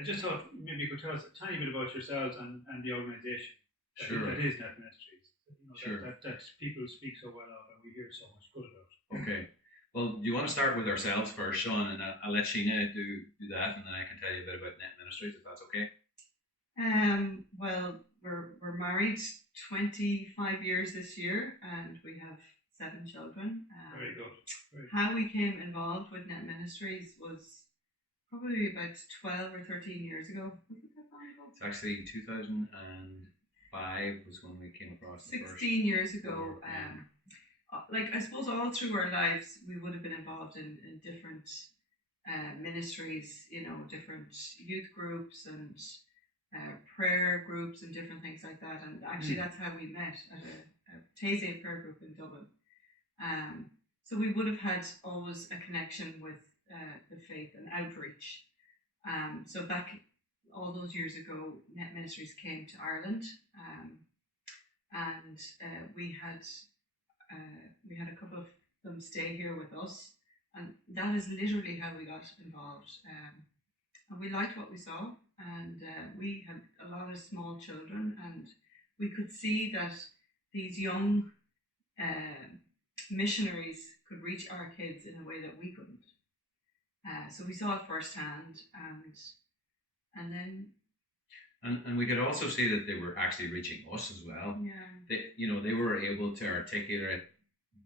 I just thought maybe you could tell us a tiny bit about yourselves and the organisation Sure. that is Net Ministries. Sure. That people speak so well of and we hear so much good about. Okay. Well, do you want to start with ourselves first, Sean, and I'll let Sheena do that, and then I can tell you a bit about Net Ministries, if that's okay. Well, we're married 25 years this year, and we have 7 children. Very good. How we came involved with Net Ministries was probably about 12 or 13 years ago. Was it that long ago? It's actually 2005 was when we came across the 16 years ago. I suppose all through our lives we would have been involved in different ministries, different youth groups and prayer groups and different things like that. And actually that's how we met at a Taizé prayer group in Dublin. So we would have had always a connection with the faith and outreach. So back all those years ago, Net Ministries came to Ireland, and we had a couple of them stay here with us, and that is literally how we got involved. And we liked what we saw, and we had a lot of small children, and we could see that these young missionaries could reach our kids in a way that we couldn't. So we saw it firsthand, and then. And we could also see that they were actually reaching us as well. Yeah. They were able to articulate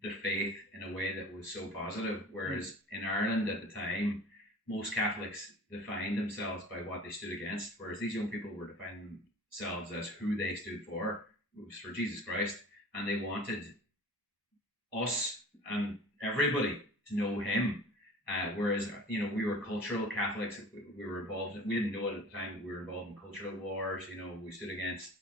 the faith in a way that was so positive, whereas in Ireland at the time, most Catholics defined themselves by what they stood against, whereas these young people were defining themselves as who they stood for. It was for Jesus Christ, and they wanted us and everybody to know him. Whereas, we were cultural Catholics. We were involved. We didn't know it at the time, but we were involved in cultural wars. We stood against,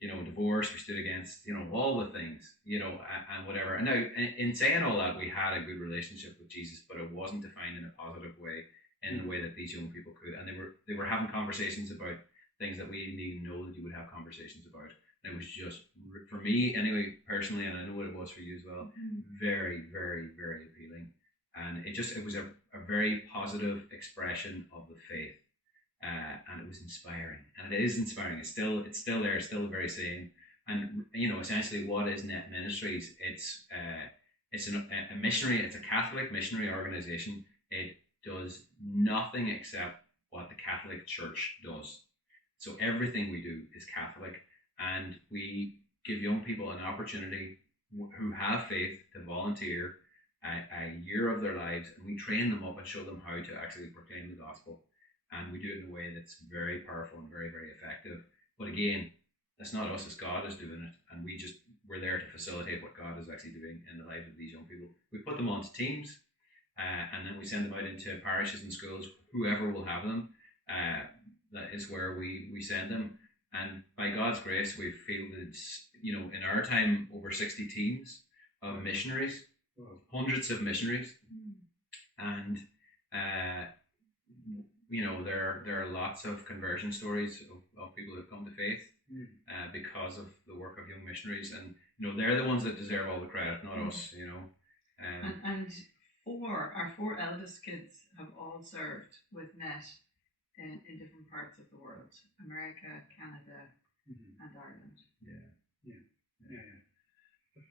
divorce. We stood against, all the things, and whatever. And now, in saying all that, we had a good relationship with Jesus, but it wasn't defined in a positive way, in the way that these young people could. And they were having conversations about things that we didn't even know that you would have conversations about. And it was just, for me anyway, personally, and I know what it was for you as well, very, very, very appealing. And it was a very positive expression of the faith, and it was inspiring, and it is inspiring. It's still there, still the very same. And essentially, what is Net Ministries? It's a missionary. It's a Catholic missionary organization. It does nothing except what the Catholic Church does. So everything we do is Catholic, and we give young people an opportunity who have faith to volunteer a year of their lives, and we train them up and show them how to actually proclaim the gospel. And we do it in a way that's very powerful and very, very effective. But again, that's not us, it's God is doing it, and we're there to facilitate what God is actually doing in the lives of these young people. We put them onto teams, and then we send them out into parishes and schools, whoever will have them. That is where we send them. And by God's grace, we've fielded, in our time, over 60 teams of missionaries. Hundreds of missionaries, and there are lots of conversion stories of people who have come to faith because of the work of young missionaries, and they're the ones that deserve all the credit, not us. And our 4 eldest kids have all served with Net in different parts of the world: America, Canada, and Ireland. Yeah.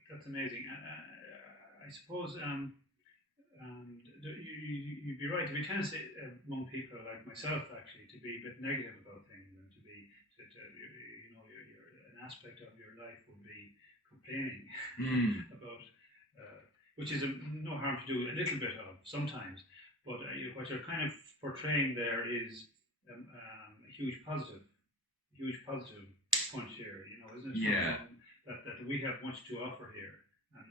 That's amazing. I suppose you'd be right. We tend to say among people like myself, actually, to be a bit negative about things, and an aspect of your life would be complaining about, which is no harm to do a little bit of sometimes. But what you're kind of portraying there is a huge positive point here. Isn't it? Yeah. That we have much to offer here, and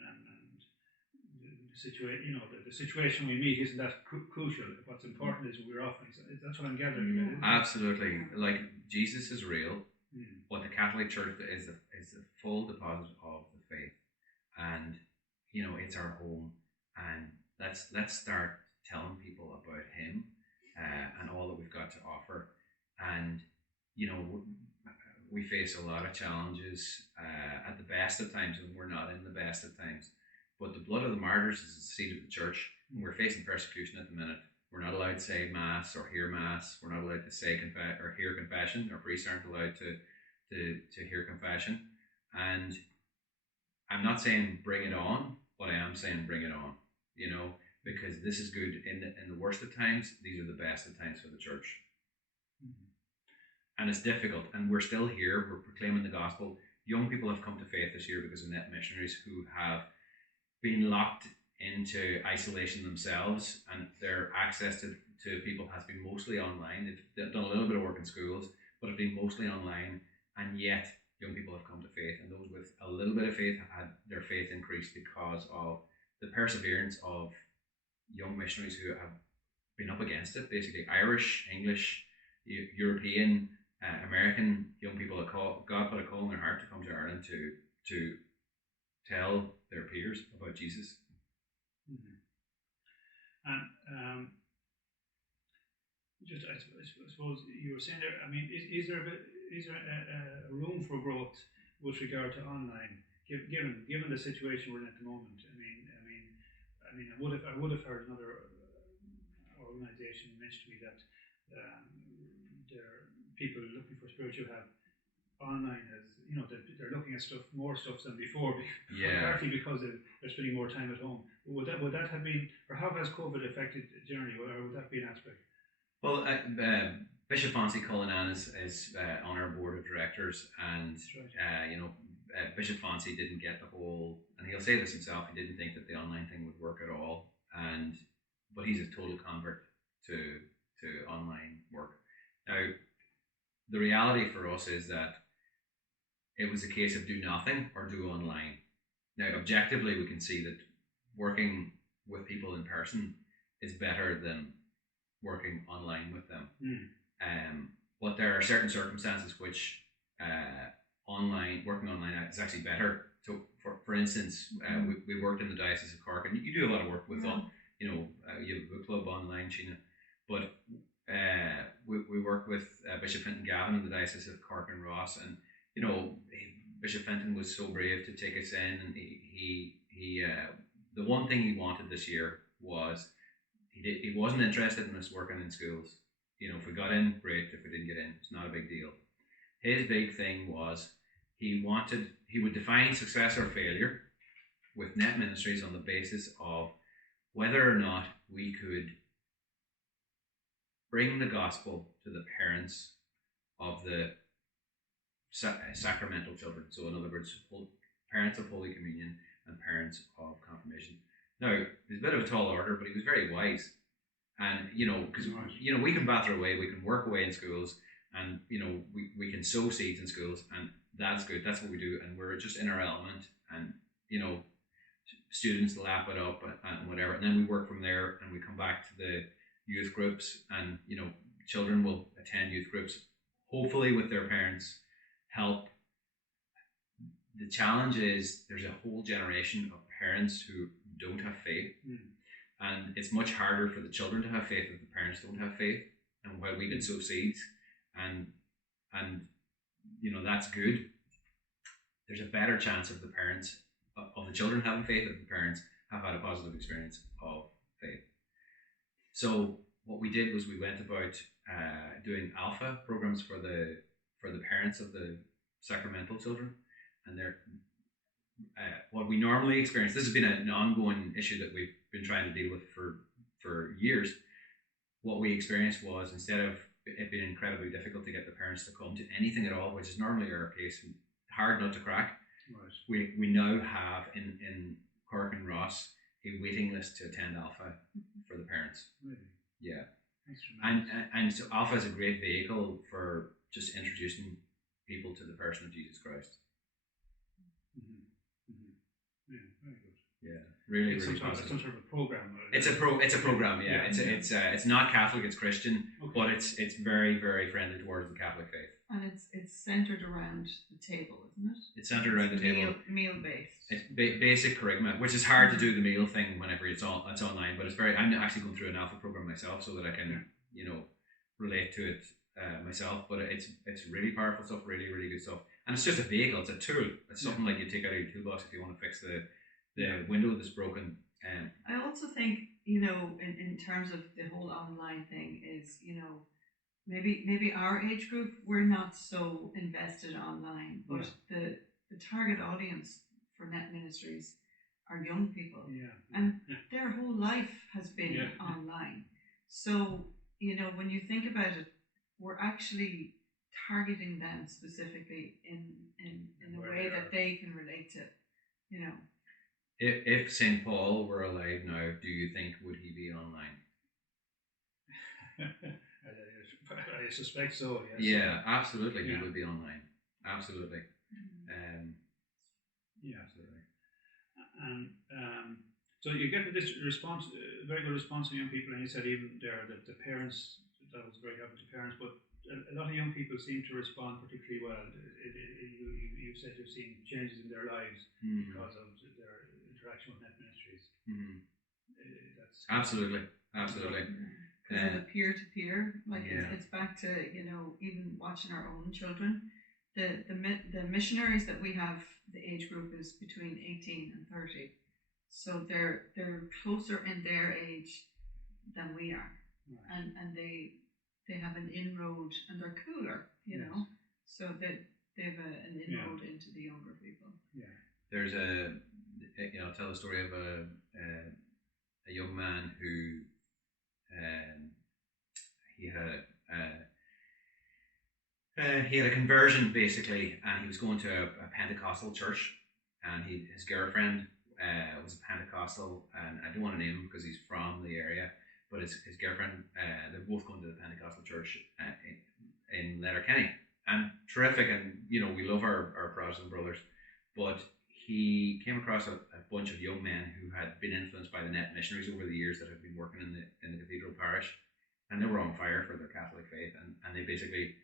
the situation we meet isn't that crucial. What's important is we're offering. That's what I'm gathering. Absolutely. Like, Jesus is real. What the Catholic Church is a full deposit of the faith, and it's our home. And let's start telling people about him and all that we've got to offer. And we face a lot of challenges at the best of times, and we're not in the best of times. But the blood of the martyrs is the seed of the church, and we're facing persecution at the minute. We're not allowed to say mass or hear mass. We're not allowed to say or hear confession. Our priests aren't allowed to hear confession. And I'm not saying bring it on, but I am saying bring it on. You know, because this is good in the worst of times. These are the best of times for the church. Mm-hmm. And it's difficult, and we're still here. We're proclaiming the gospel. Young people have come to faith this year because of net missionaries who have been locked into isolation themselves, and their access to people has been mostly online. They've done a little bit of work in schools, but have been mostly online, and yet young people have come to faith, and those with a little bit of faith have had their faith increased because of the perseverance of young missionaries who have been up against it, basically Irish, English, European, American young people. God put a call in their heart to come to Ireland to tell their peers about Jesus. Mm-hmm. And just I suppose you were saying there. I mean, is there a room for growth with regard to online, given the situation we're in at the moment? I mean, I would have heard another organisation mention to me that there are people looking for spiritual help online, as you know, they're looking at more stuff than before, partly because they're spending more time at home. Would that have been, or how has COVID affected the journey, or would that be an aspect? Well, Bishop Fonzie Cullinan is on our board of directors, and Bishop Fonzie didn't get the whole, and he'll say this himself, he didn't think that the online thing would work at all, but he's a total convert to online work. Now, the reality for us is that it was a case of do nothing or do online. Now, objectively, we can see that working with people in person is better than working online with them. But there are certain circumstances which working online is actually better. So, for instance, we worked in the Diocese of Cork, and you do a lot of work with them. You have a book club online, Sheena, but we work with Bishop Fenton Gavin in the Diocese of Cork and Ross, and Bishop Fenton was so brave to take us in, and he the one thing he wanted this year was he wasn't interested in us working in schools. If we got in, great. If we didn't get in, it's not a big deal. His big thing was he would define success or failure with net ministries on the basis of whether or not we could bring the gospel to the parents of the sacramental children. So in other words, parents of Holy Communion and parents of confirmation. Now, he's a bit of a tall order, but he was very wise. And, because, we can batter away, we can work away in schools, and, we can sow seeds in schools, and that's good. That's what we do. And we're just in our element, and, students lap it up and whatever. And then we work from there, and we come back to the youth groups, and, children will attend youth groups, hopefully with their parents, help. The challenge is there's a whole generation of parents who don't have faith, and it's much harder for the children to have faith if the parents don't have faith. And while we can sow seeds, and that's good, there's a better chance of the parents of the children having faith if the parents have had a positive experience of faith. So what we did was we went about doing alpha programs for the parents of the sacramental children, and what we normally experience. This has been an ongoing issue that we've been trying to deal with for years. What we experienced was, instead of it being incredibly difficult to get the parents to come to anything at all, which is normally our case, hard nut to crack. Right. We now have in Cork and Ross a waiting list to attend Alpha for the parents. Really? Yeah. And so Alpha is a great vehicle for just introducing people to the person of Jesus Christ. Yeah, very good. Yeah, really, it's really some sort of a program. It's a program. Yeah, it's not Catholic. It's Christian, but it's very, very friendly towards the Catholic faith. And it's centered around the table, isn't it? It's centered around the table. Meal based. It's basic charisma, which is hard to do the meal thing whenever it's online. But it's very. I'm actually going through an Alpha program myself so that I can relate to it myself. But it's really powerful stuff. Really, really good stuff. And it's just a vehicle. It's a tool. It's something like you take out of your toolbox if you want to fix the window that's broken. I also think, in terms of the whole online thing is, maybe our age group, we're not so invested online, but the target audience for net ministries are young people, and their whole life has been online. So, when you think about it, we're actually targeting them specifically in a way that they can relate to, If St. Paul were alive now, do you think would he be online? I suspect so. Yes. Yeah, absolutely. He would be online. Absolutely. Absolutely. And so you're getting this response, very good response from young people, and you said even there that the parents, that was very helpful to parents, but a lot of young people seem to respond particularly well. You said you're seeing changes in their lives because of their interaction with net ministries. That's absolutely. Because of the peer-to-peer, it's back to even watching our own children. The missionaries that we have, the age group is between 18 and 30, so they're closer in their age than we are, and they have an inroad, and they're cooler, so that they have an inroad into the younger people. There's I'll tell the story of a young man who he had a conversion basically, and he was going to a Pentecostal church, and his girlfriend was a Pentecostal, and I don't want to name him because he's from the area, but his girlfriend, they're both going to the Pentecostal church in Letterkenny, and terrific, and we love our Protestant brothers, but he came across a bunch of young men who had been influenced by the net missionaries over the years that had been working in the cathedral parish, and they were on fire for their Catholic faith, and they basically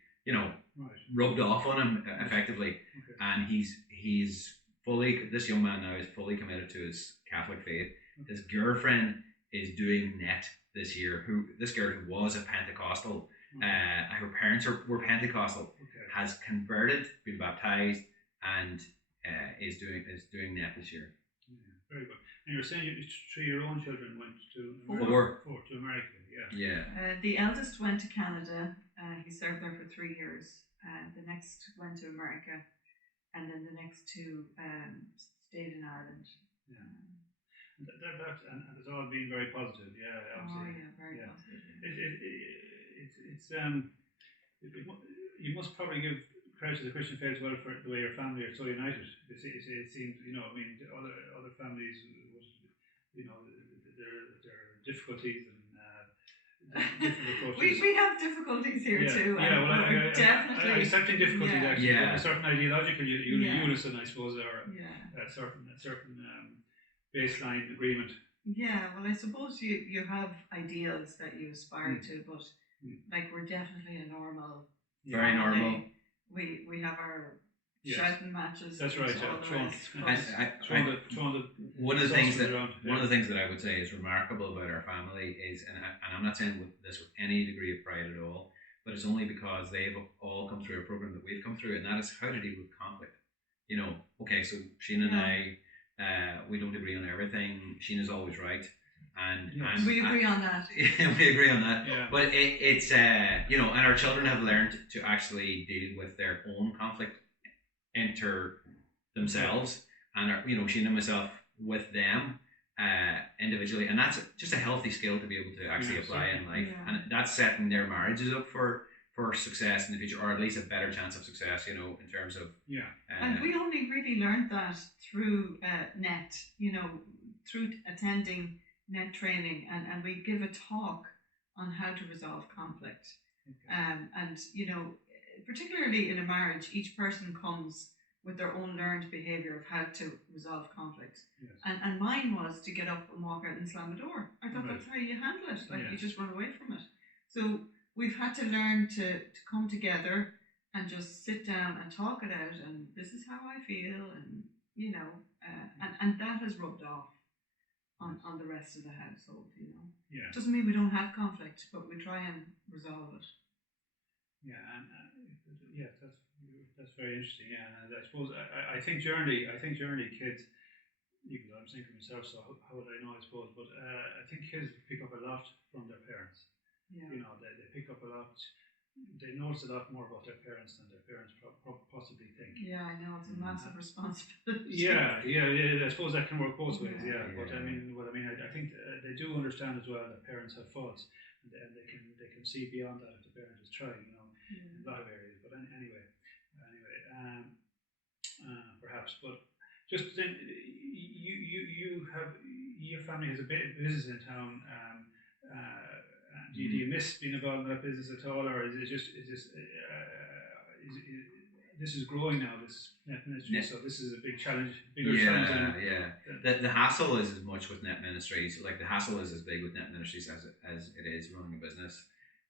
rubbed off on him effectively. And this young man now is fully committed to his Catholic faith. His girlfriend is doing net this year, this girl who was a Pentecostal, her parents were Pentecostal, has converted, been baptized, and is doing net this year. Very good. And you're saying your own children went to Four to America. The eldest went to Canada. He served there for 3 years. The next went to America, and then the next two stayed in Ireland. And it's all been very positive. Very positive. You must probably give credit to the Christian faith as well for the way your family are so united. It seems, other families, there are difficulties and different approaches. We have difficulties here too. Definitely. Accepting difficulties actually. A certain ideological unison, I suppose, or a certain baseline agreement. Yeah, well, I suppose you have ideals that you aspire to, but we're definitely a normal. Very normal. We have our shouting matches. That's right. One of the things that I would say is remarkable about our family is, and I'm not saying this with any degree of pride at all, but it's only because they've all come through a program that we've come through, and that is how to deal with conflict. So Sheena and I, we don't agree on everything. Sheena's always right. And we agree on that. We agree on that. Yeah. But it's and our children have learned to actually deal with their own conflict themselves, and Sheena and myself with them individually, and that's just a healthy skill to be able to actually apply in life, and that's setting their marriages up for success in the future, or at least a better chance of success, in terms of and we only really learned that through net, through attending net training, and we give a talk on how to resolve conflict. And particularly in a marriage, each person comes with their own learned behaviour of how to resolve conflict. And mine was to get up and walk out and slam a door. I thought that's how you handle it. You just run away from it. So we've had to learn to come together and just sit down and talk it out, and this is how I feel, and and that has rubbed off on the rest of the household. Doesn't mean we don't have conflict, but we try and resolve it. That's very interesting. And I suppose I think generally kids even though I'm single myself, so how would I know, I suppose, but I think kids pick up a lot from their parents. Yeah. You know, they pick up a lot, they notice a lot more about their parents than their parents possibly think. Yeah, I know, it's a massive responsibility. Yeah, I suppose that can work both ways, yeah. But I mean, I think they do understand as well that parents have faults, and they can see beyond that if the parent is trying, you know, in a lot of areas. But anyway, perhaps. But just then, you have your family has a business in town. Do you miss being involved in that business at all, or is it just this is growing now, this net ministry, so this is a big challenge, bigger challenge. The hassle is as much with net ministries, like the hassle is as big with net ministries as it is running a business.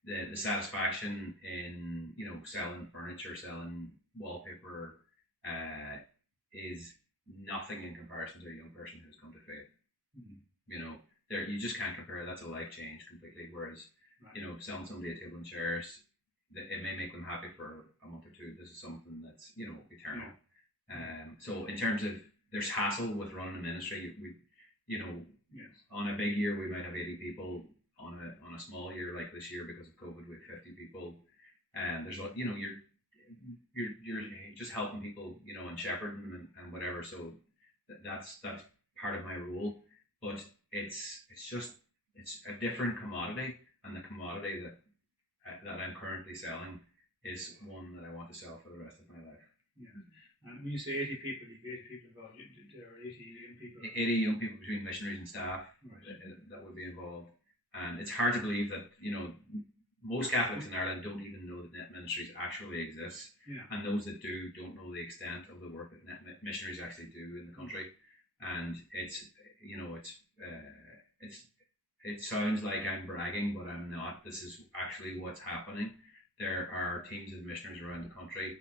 The satisfaction in, you know, selling furniture, selling wallpaper, is nothing in comparison to a young person who's come to faith. You know, you just can't compare. That's a life change completely. Whereas, you know, selling somebody a table and chairs, it may make them happy for a month or two. This is something that's, you know, eternal. So in terms of, there's hassle with running a ministry. We, you know, on a big year we might have 80 people. On a small year like this year, because of COVID, we have 50 people. And there's, you know, you're just helping people, you know, and shepherding them and whatever. So that's part of my role. But it's a different commodity, and the commodity that I'm currently selling is one that I want to sell for the rest of my life. Yeah. And when you say 80 people, you've 80 people involved. There are 80 young people. 80 young people between missionaries and staff that would be involved. And it's hard to believe that, you know, most Catholics in Ireland don't even know that net ministries actually exist. And those that do don't know the extent of the work that net missionaries actually do in the country. And it's, you know, it sounds like I'm bragging, but I'm not. This is actually what's happening. There are teams of missionaries around the country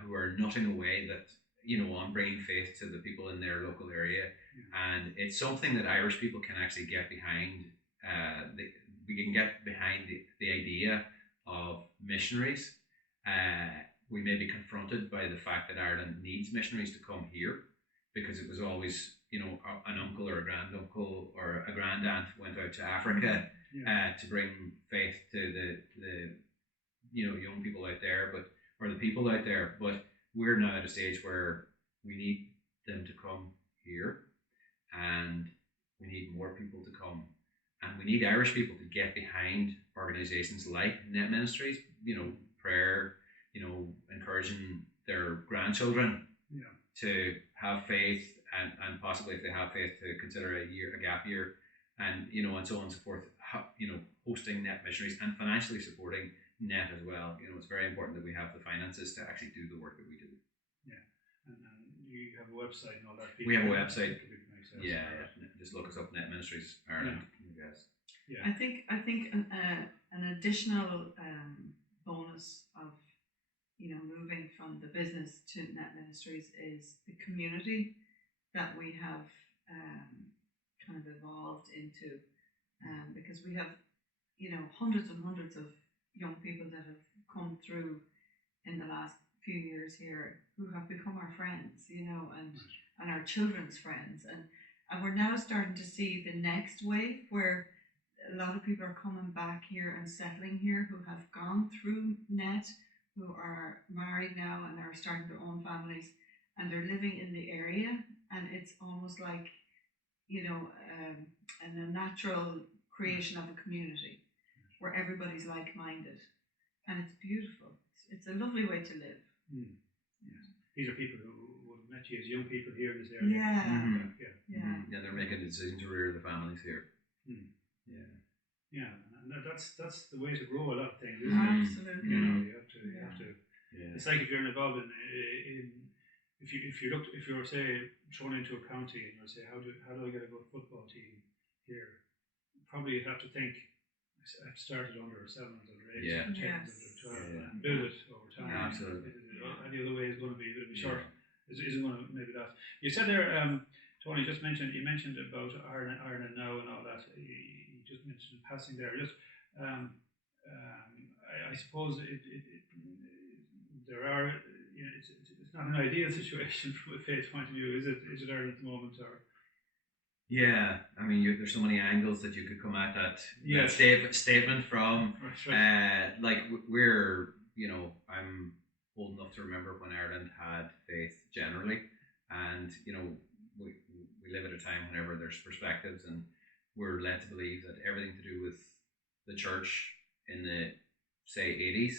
who are nutting away that, you know, on bringing faith to the people in their local area. And it's something that Irish people can actually get behind. We can get behind the idea of missionaries. We may be confronted by the fact that Ireland needs missionaries to come here, because it was always, you know, an uncle or a granduncle or a grandaunt went out to Africa to bring faith to the you know, young people out there, or the people out there. But we're now at a stage where we need them to come here, and we need more people to come, and we need Irish people to get behind organisations like net ministries, you know, prayer, you know, encouraging their grandchildren to have faith, and possibly, if they have faith, to consider a gap year, and, you know, and so on and so forth. You know, hosting net missionaries and financially supporting net as well. You know, it's very important that we have the finances to actually do the work that we do. And you have a website and all that. We have a website. Just look us up, Net Ministries Ireland. Yes. I think an additional bonus of, you know, moving from the business to net ministries is the community that we have kind of evolved into, because we have, you know, hundreds and hundreds of young people that have come through in the last few years here who have become our friends, you know, and our children's friends, and we're now starting to see the next wave where a lot of people are coming back here and settling here who have gone through net, who are married now and are starting their own families, and they're living in the area, and it's almost like, you know, a natural creation of a community where everybody's like-minded, and it's beautiful. It's a lovely way to live. These are people who would have met you as young people here in this area. They're making a decision to rear the families here. And that's the way to grow a lot of things, isn't it? Absolutely. You know, you have to. It's like if you're involved in if you're say thrown into a county and you'll say, how do I get a good football team here? Probably you'd have to think, I've started under 7 under 8, 10 under 12, and build it over time. Absolutely. Any other way is going to be short. Isn't going to maybe that. You said there, Tony just mentioned about Ireland now and all that. You just mentioned passing there. Just I suppose there are. You know, it's not an ideal situation from a faith point of view, is it? Is it Ireland at the moment, or Yeah, I mean, there's so many angles that you could come at that, Yes. statement from. That's right. Like we're, I'm old enough to remember when Ireland had faith generally, and we live at a time whenever there's perspectives, and we're led to believe that everything to do with the church in the say 80s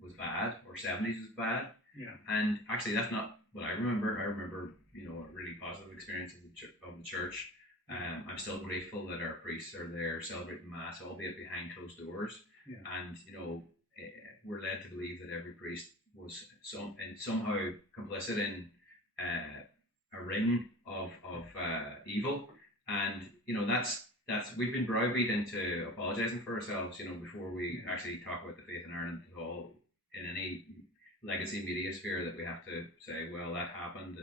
was bad or 70s was bad. Yeah. And actually, that's not what I remember. I remember, a really positive experience of the church. I'm still grateful that our priests are there celebrating Mass, albeit behind closed doors. Yeah. And we're led to believe that every priest was somehow complicit in a ring of evil. And that's we've been browbeat into apologising for ourselves. Before we actually talk about the faith in Ireland at all in any legacy media sphere, that we have to say, well, that happened,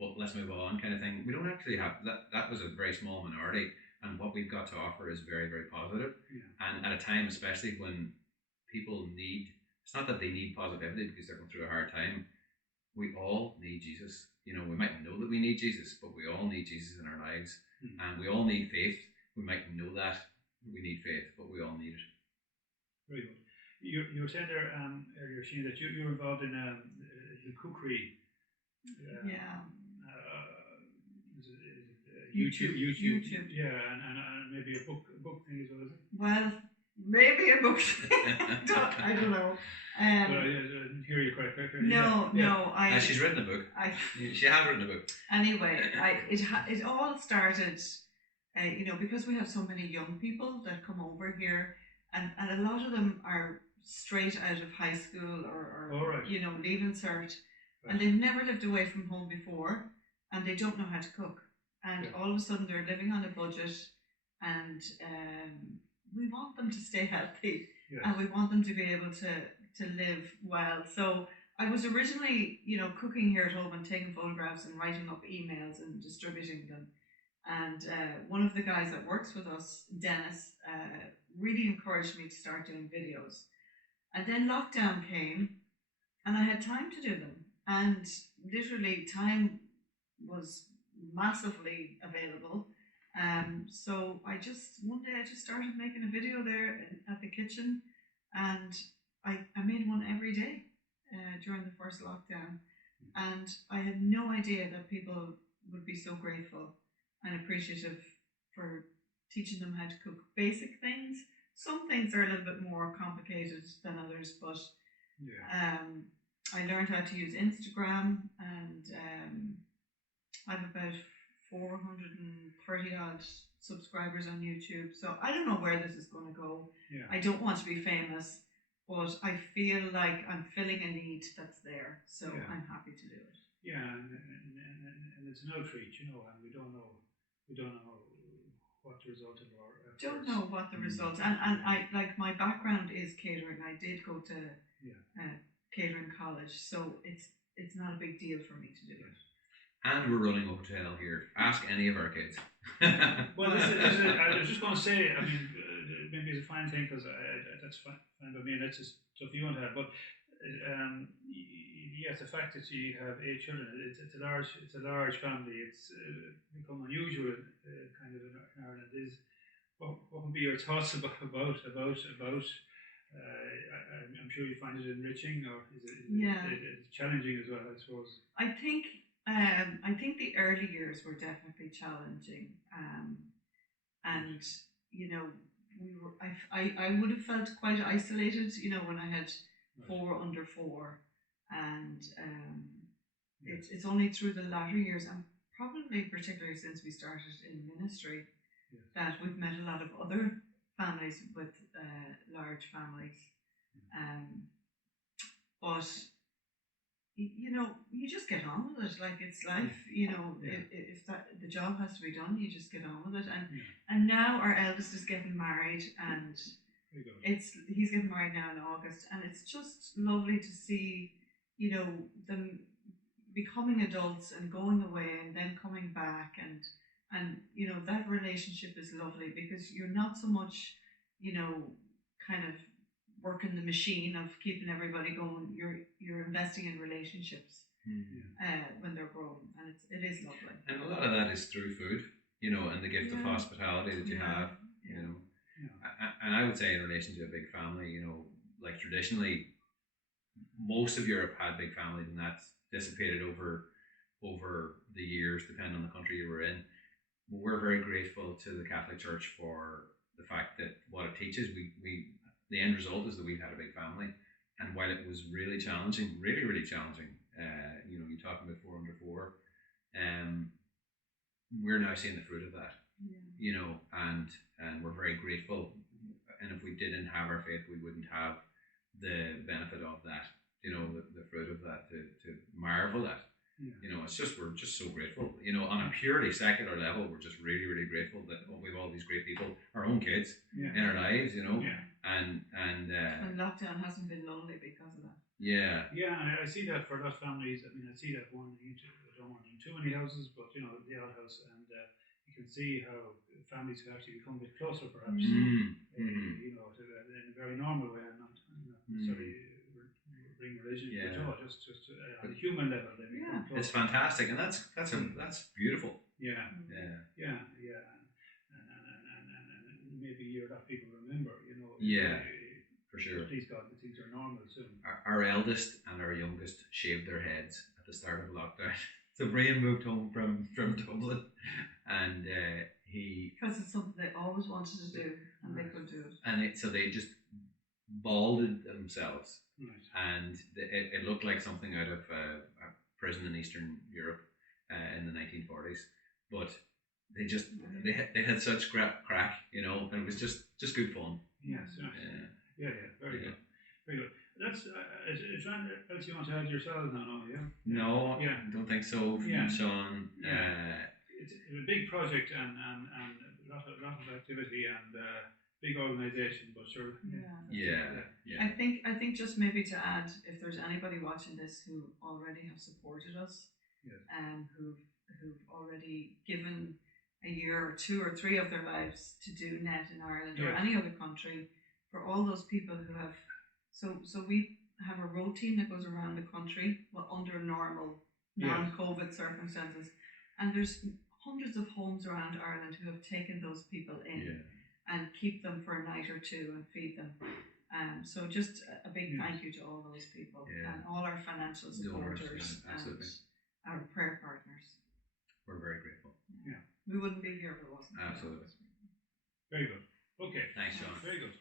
but let's move on, kind of thing. We don't actually have that. That was a very small minority, and what we've got to offer is very, very positive. Yeah. And at a time, especially when people need, it's not that they need positivity because they're going through a hard time. We all need Jesus. We might know that we need Jesus, but we all need Jesus in our lives, and we all need faith. We might know that we need faith, but we all need it. Very good. You were saying there earlier, Sheena, that you're involved in the cookery. YouTube. Yeah, and maybe a book thing as well, is it? Well, maybe a book. I don't know. I didn't hear you quite correctly. No. She's written a book. She has written a book. Anyway, it all started, because we have so many young people that come over here, and a lot of them are straight out of high school or right. leaving cert, right. And they've never lived away from home before, and they don't know how to cook, and all of a sudden they're living on a budget, and we want them to stay healthy, and we want them to be able to live well. So I was originally, cooking here at home and taking photographs and writing up emails and distributing them. And one of the guys that works with us, Dennis, really encouraged me to start doing videos. And then lockdown came, and I had time to do them. And literally, time was massively available. So one day I just started making a video there at the kitchen, and I made one every day during the first lockdown. And I had no idea that people would be so grateful and appreciative for teaching them how to cook basic things. Some things are a little bit more complicated than others, but I learned how to use Instagram, and I have about 430 odd subscribers on YouTube. So I don't know where this is going to go. Yeah. I don't want to be famous, but I feel like I'm filling a need that's there. So I'm happy to do it. Yeah, and it's an outreach, and we don't know what the result of our efforts. Don't know what the result, and I like, my background is catering. I did go to catering college, so it's not a big deal for me to do it. And we're running a hotel here. Ask any of our kids. Well, I was just going to say, I mean, maybe it's a fine thing, because that's fine by me, and that's just stuff you want to have. But yes, the fact that you have 8 children, it's a large family. It's become unusual, kind of in Ireland. What would be your thoughts about I'm sure you find it enriching, or is it challenging as well, I suppose? I think the early years were definitely challenging, and I would have felt quite isolated, when I had 4 under 4, and it's only through the latter years, and probably particularly since we started in ministry, that we've met a lot of other families with large families, but you just get on with it. Like, it's life, if the job has to be done, you just get on with it. And now our eldest is getting married, and he's getting married now in August, and it's just lovely to see, them becoming adults and going away and then coming back, and that relationship is lovely, because you're not so much, kind of working the machine of keeping everybody going. You're investing in relationships when they're grown, and it is lovely. And a lot of that is through food. you know, and the gift of hospitality that you have, you know. And I would say in relation to a big family, you know, like traditionally, most of Europe had big families, and that's dissipated over the years, depending on the country you were in. We're very grateful to the Catholic Church for the fact that what it teaches, the end result is that we've had a big family, and while it was really challenging, really challenging, you know, you talking about 4 under 4, we're now seeing the fruit of that, you know, and we're very grateful. And if we didn't have our faith, we wouldn't have the benefit of that, you know, the fruit of that to marvel at. You know, it's just, we're just so grateful, you know, on a purely secular level. We're just really grateful that we've all these great people, our own kids in our lives, you know, and lockdown hasn't been lonely because of that. And I see that for a lot of families. I mean, I see that one, I don't want too many houses, but you know, the odd house, and you can see how families can actually become a bit closer, perhaps, you know, in a very normal way, and not necessarily bring religion into it all, just on a human level. They become closer. It's fantastic, and that's beautiful. And maybe a lot of people remember, you know. For sure. Please God, that things are normal soon. Our eldest and our youngest shaved their heads at the start of lockdown. So Brian moved home from Dublin, and because it's something they always wanted to do, and they could do it. And so they just balded themselves, and it looked like something out of a prison in Eastern Europe in the 1940s. But they had such crack, you know, and it was just good fun. Very good. That's John, else you want to add yourselves now? No, I don't think so, Sean. It's a big project and a lot of activity and big organisation, but sure. Yeah. I think just maybe to add, if there's anybody watching this who already have supported us, who've already given a year or 2 or 3 of their lives to do net in Ireland or any other country, for all those people who have, so we have a road team that goes around the country, under normal non-COVID circumstances, and there's hundreds of homes around Ireland who have taken those people in and keep them for a night or 2 and feed them. So just a big thank you to all those people and all our financial supporters and our prayer partners. We're very grateful. Yeah. We wouldn't be here if it wasn't. Absolutely. Very good. Okay. Thanks, John. Very good.